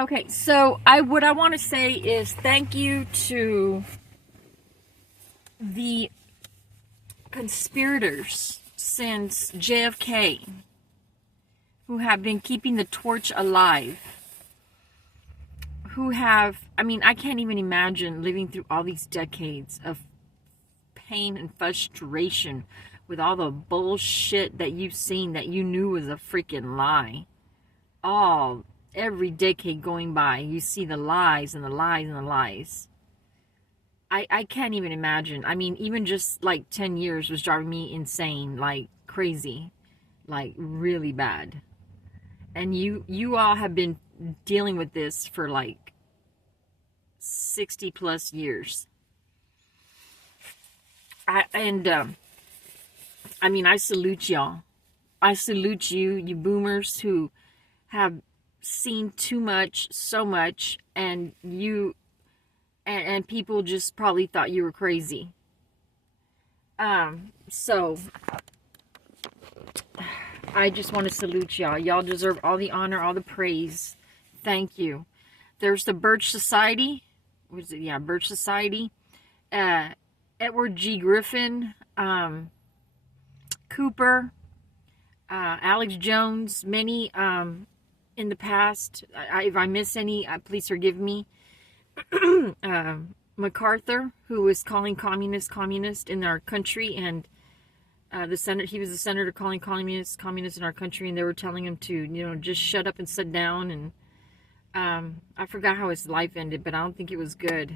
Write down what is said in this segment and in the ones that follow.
Okay, so what I want to say is thank you to the conspirators since JFK who have been keeping the torch alive. Who have, I mean, I can't even imagine living through all these decades of pain and frustration with all the bullshit that you've seen that you knew was a freaking lie. Every decade going by, you see the lies and the lies and the lies. I can't even imagine. I mean, even just like 10 years was driving me insane, like crazy, like really bad. And you all have been dealing with this for like 60 plus years. I mean, I salute y'all. I salute you boomers who have seen too much, so much, and and people just probably thought you were crazy. So I just want to salute y'all. Y'all deserve all the honor, all the praise. Thank you. There's the Birch Society. What is it? Yeah, Birch Society. Edward G. Griffin, Cooper, Alex Jones, many in the past. If I miss any, please forgive me. MacArthur, who was calling communist in our country, and he was the senator calling communist in our country, and they were telling him to, just shut up and sit down. And I forgot how his life ended, but I don't think it was good.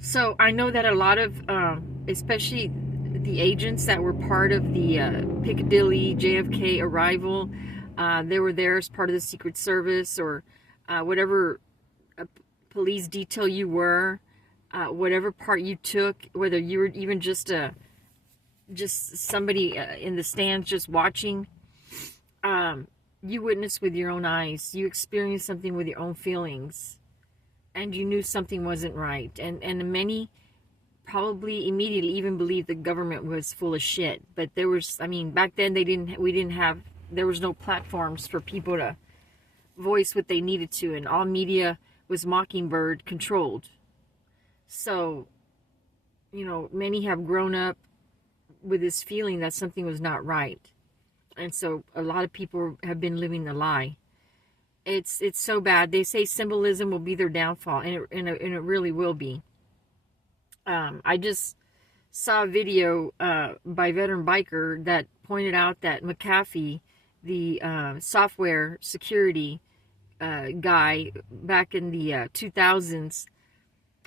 So I know that a lot of, especially the agents that were part of the Piccadilly JFK arrival, they were there as part of the Secret Service or whatever police detail you were, whatever part you took, whether you were even just somebody in the stands just watching, you witnessed with your own eyes. You experienced something with your own feelings, and you knew something wasn't right. And many probably immediately even believed the government was full of shit. But there was, I mean, back then there was no platforms for people to voice what they needed to, and all media was Mockingbird controlled. So, many have grown up with this feeling that something was not right. And so a lot of people have been living the lie. It's so bad. They say symbolism will be their downfall, and it really will be. I just saw a video by Veteran Biker that pointed out that McAfee, the software security guy back in the 2000s,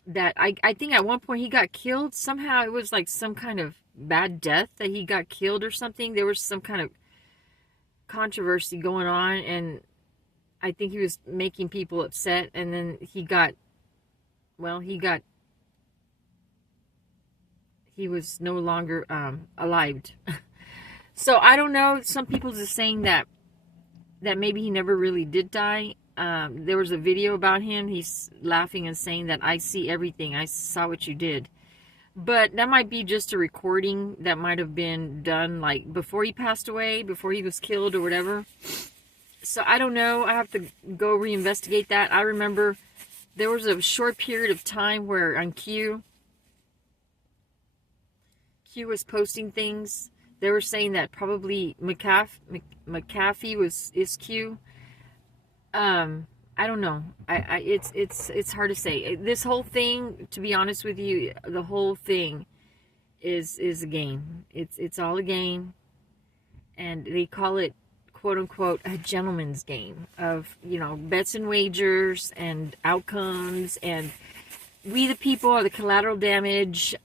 that I think at one point he got killed. Somehow it was like some kind of bad death that he got killed or something. There was some kind of controversy going on, and I think he was making people upset, and then he was no longer alive. So I don't know. Some people are saying that maybe he never really did die. There was a video about him. He's laughing and saying that I see everything. I saw what you did. But that might be just a recording that might have been done like before he passed away, before he was killed or whatever. So I don't know. I have to go reinvestigate that. I remember there was a short period of time where on Q was posting things. They were saying that probably McAfee is Q. I don't know. It's hard to say. This whole thing, to be honest with you, the whole thing is a game. It's all a game, and they call it, quote unquote, a gentleman's game of, bets and wagers and outcomes, and we the people are the collateral damage.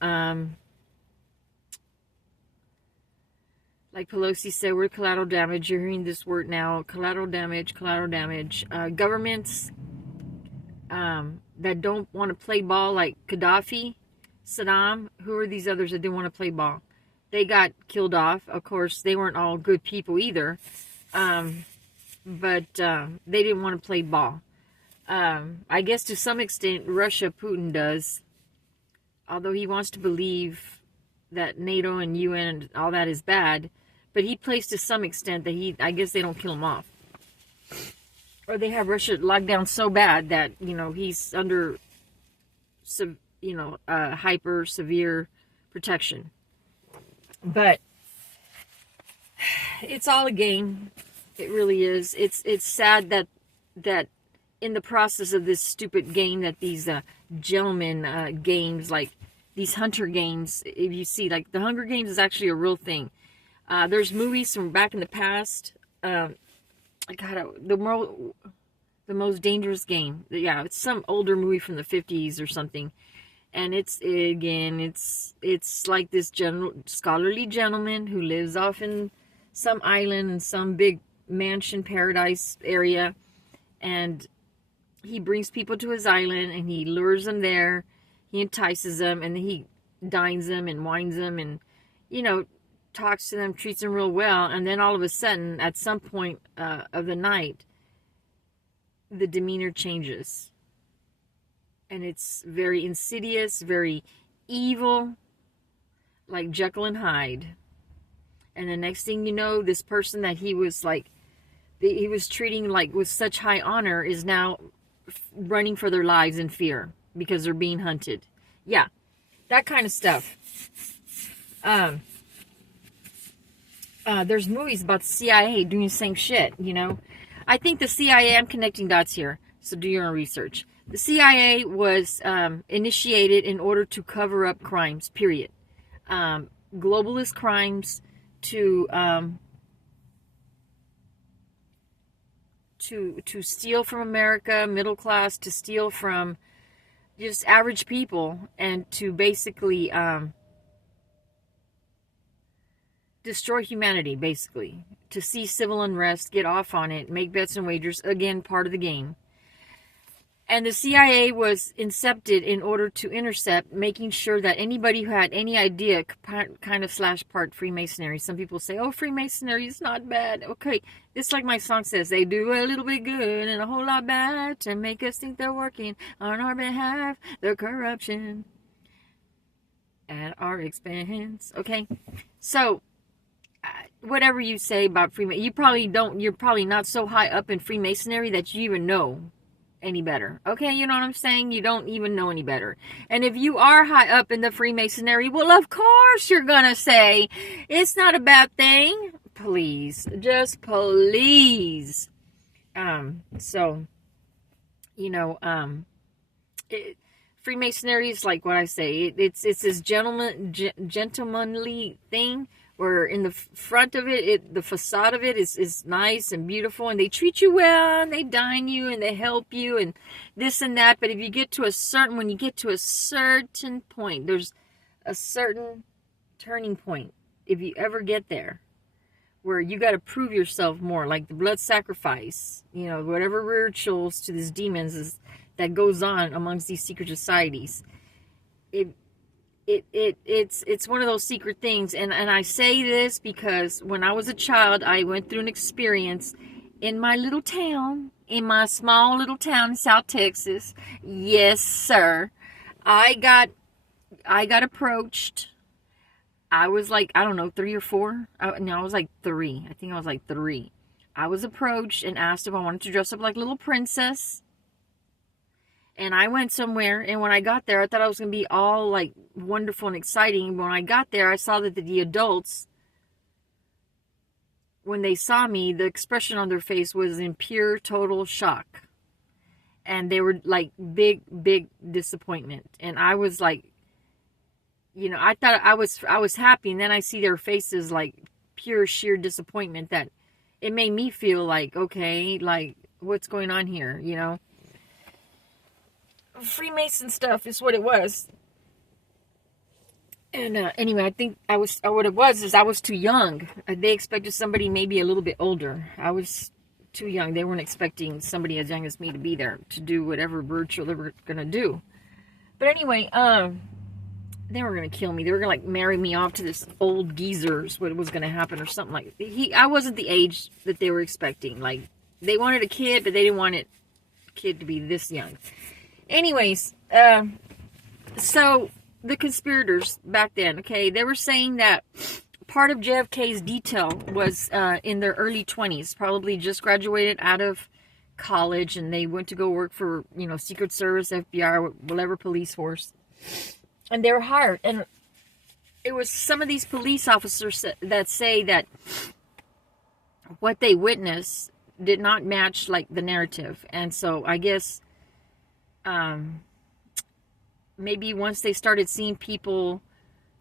Like Pelosi said, we're collateral damage. You're hearing this word now. Collateral damage. Governments that don't want to play ball, like Gaddafi, Saddam. Who are these others that didn't want to play ball? They got killed off. Of course, they weren't all good people either. But they didn't want to play ball. I guess to some extent, Russia, Putin does. Although he wants to believe that NATO and UN and all that is bad. But he plays to some extent that I guess they don't kill him off. or they have Russia locked down so bad that, he's under, hyper severe protection. But it's all a game. It really is. It's sad that in the process of this stupid game that these gentlemen games, like these hunter games, if you see, like the Hunger Games is actually a real thing. There's movies from back in the past. The Most Dangerous Game. Yeah, it's some older movie from the 50s or something. And it's like this scholarly gentleman who lives off in some island in some big mansion paradise area, and he brings people to his island and he lures them there, he entices them, and then he dines them and wines them and talks to them, treats them real well, and then all of a sudden at some point of the night the demeanor changes. And it's very insidious, very evil, like Jekyll and Hyde. And the next thing you know, this person that he was treating like with such high honor is now running for their lives in fear because they're being hunted. Yeah, that kind of stuff. There's movies about the CIA doing the same shit, I think the CIA, I'm connecting dots here, so do your own research. The CIA was initiated in order to cover up crimes, period. Globalist crimes, to steal from America, middle class, to steal from just average people, and to basically destroy humanity, basically. To see civil unrest, get off on it, make bets and wagers, again, part of the game. And the CIA was incepted in order to intercept, making sure that anybody who had any idea kind of / part Freemasonry. Some people say, oh, Freemasonry is not bad. Okay, it's like my song says, they do a little bit good and a whole lot bad to make us think they're working on our behalf. The corruption at our expense. Okay, so whatever you say about Freemasonry, you're probably not so high up in Freemasonry that you even know any better. Okay, you know what I'm saying? You don't even know any better. And if you are high up in the Freemasonry, well, of course you're gonna say it's not a bad thing. Please, just please. Freemasonry is like what I say. It's this gentlemanly thing, where in the front of it, the facade of it is nice and beautiful, and they treat you well, and they dine you, and they help you, and this and that. But if you get to when you get to a certain point, there's a certain turning point, if you ever get there, where you got to prove yourself more, like the blood sacrifice, whatever rituals to these demons that goes on amongst these secret societies. It's one of those secret things, and I say this because when I was a child, I went through an experience in my little town, in my small little town in South Texas. Yes, sir. I got approached. I was like, I don't know, 3 or 4. I was like 3. I think I was like 3. I was approached and asked if I wanted to dress up like a little princess. And I went somewhere, and when I got there, I thought I was going to be all, like, wonderful and exciting. When I got there, I saw that the adults, when they saw me, the expression on their face was in pure, total shock. And they were, like, big, big disappointment. And I was, like, I thought I was happy, and then I see their faces, like, pure, sheer disappointment, that it made me feel like, okay, like, what's going on here, Freemason stuff is what it was. And anyway, I think what it was is I was too young. They expected somebody maybe a little bit older. I was too young. They weren't expecting somebody as young as me to be there to do whatever ritual they were going to do. But anyway, they were going to kill me. They were going to, like, marry me off to this old geezer, is what was going to happen, or something like that. I wasn't the age that they were expecting. Like, they wanted a kid, but they didn't want the kid to be this young. Anyways, so the conspirators back then, okay, they were saying that part of JFK's detail was in their early 20s, probably just graduated out of college, and they went to go work for, Secret Service, FBI, whatever police force. And they were hired. And it was some of these police officers that say that what they witnessed did not match, like, the narrative. And so I guess maybe once they started seeing people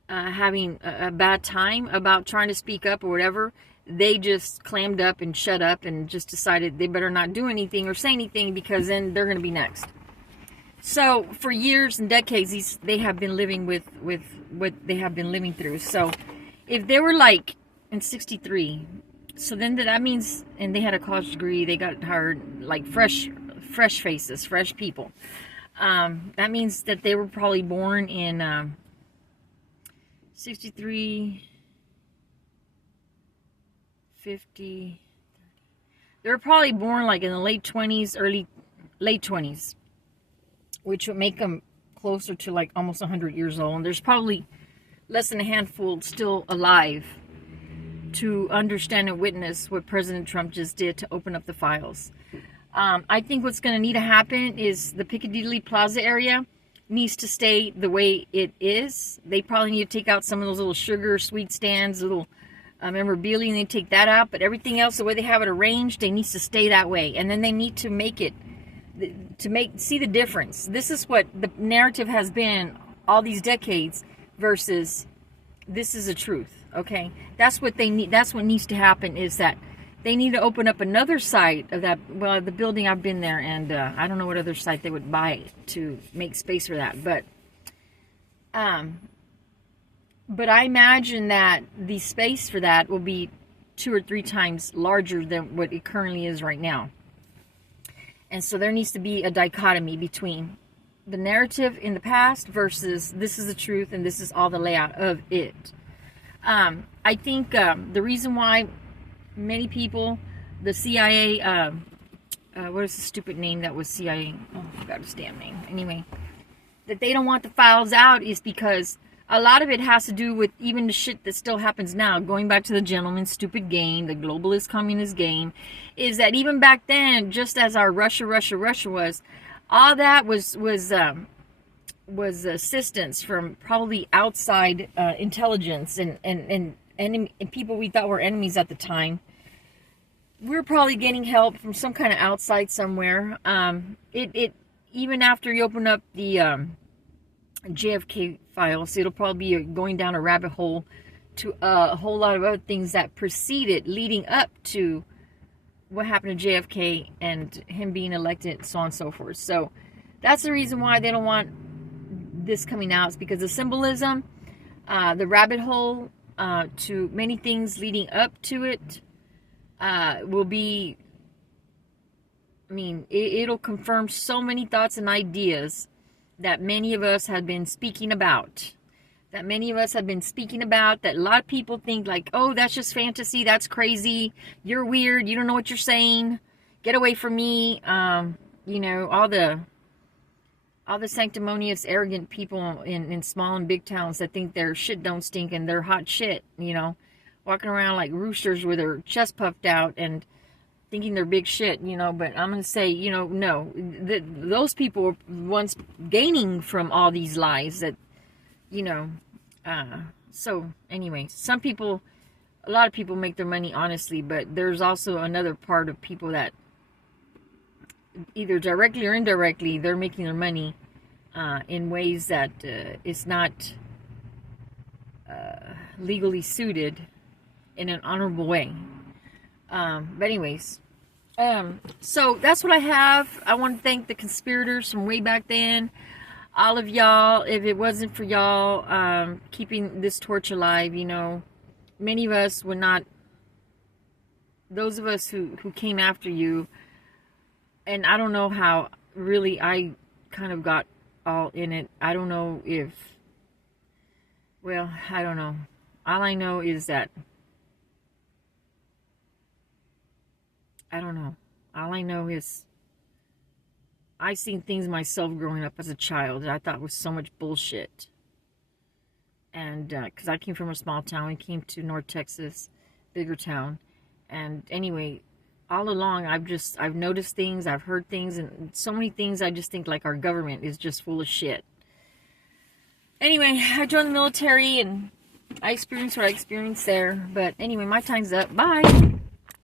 having a bad time about trying to speak up or whatever, they just clammed up and shut up and just decided they better not do anything or say anything, because then they're going to be next. So for years and decades, they have been living with what they have been living through. So if they were like in 63, so then that means, and they had a college degree, they got hired, like fresh faces, fresh people. That means that they were probably born in 63, 50, 30. They were probably born like in the late 20s, late 20s, which would make them closer to like almost 100 years old. And there's probably less than a handful still alive to understand and witness what President Trump just did to open up the files. I think what's going to need to happen is the Piccadilly Plaza area needs to stay the way it is. They probably need to take out some of those little sugar sweet stands, little memorabilia, and they take that out. But everything else, the way they have it arranged, they needs to stay that way. And then they need to make it, see the difference. This is what the narrative has been all these decades versus this is the truth. Okay, that's what they need. That's what needs to happen, is that they need to open up another site of that. Well, the building, I've been there, and I don't know what other site they would buy to make space for that. But I imagine that the space for that will be 2 or 3 times larger than what it currently is right now. And so there needs to be a dichotomy between the narrative in the past versus this is the truth and this is all the layout of it. I think the reason why many people, the CIA, what is the stupid name that was CIA? Oh, I forgot his damn name. Anyway, that they don't want the files out is because a lot of it has to do with even the shit that still happens now. Going back to the gentleman's stupid game, the globalist communist game, is that even back then, just as our Russia was, all that was assistance from probably outside intelligence and people we thought were enemies at the time. We're probably getting help from some kind of outside somewhere. It even after you open up the JFK files, it'll probably be going down a rabbit hole to a whole lot of other things that preceded, leading up to what happened to JFK and him being elected, so on and so forth. So that's the reason why they don't want this coming out, is because the symbolism, the rabbit hole to many things leading up to it will be, I mean, it'll confirm so many thoughts and ideas that many of us have been speaking about. That a lot of people think like, oh, that's just fantasy, that's crazy, you're weird, you don't know what you're saying, get away from me. All the sanctimonious, arrogant people in small and big towns that think their shit don't stink and they're hot shit, walking around like roosters with their chest puffed out and thinking they're big shit, but I'm going to say, no, those people were once gaining from all these lies that, so anyway, a lot of people make their money honestly, but there's also another part of people that either directly or indirectly, they're making their money in ways that is not legally suited in an honorable way. But anyways, so that's what I have. I want to thank the conspirators from way back then. All of y'all, if it wasn't for y'all keeping this torch alive, many of us would not, those of us who came after you, and I don't know how really I kind of got all in it. I don't know if, well, I don't know. All I know is that, I don't know. All I know is I seen things myself growing up as a child that I thought was so much bullshit. And because I came from a small town, we came to North Texas, bigger town. And anyway, all along, I've noticed things, I've heard things, and so many things. I just think like our government is just full of shit. Anyway, I joined the military and I experienced what I experienced there. But anyway, my time's up. Bye.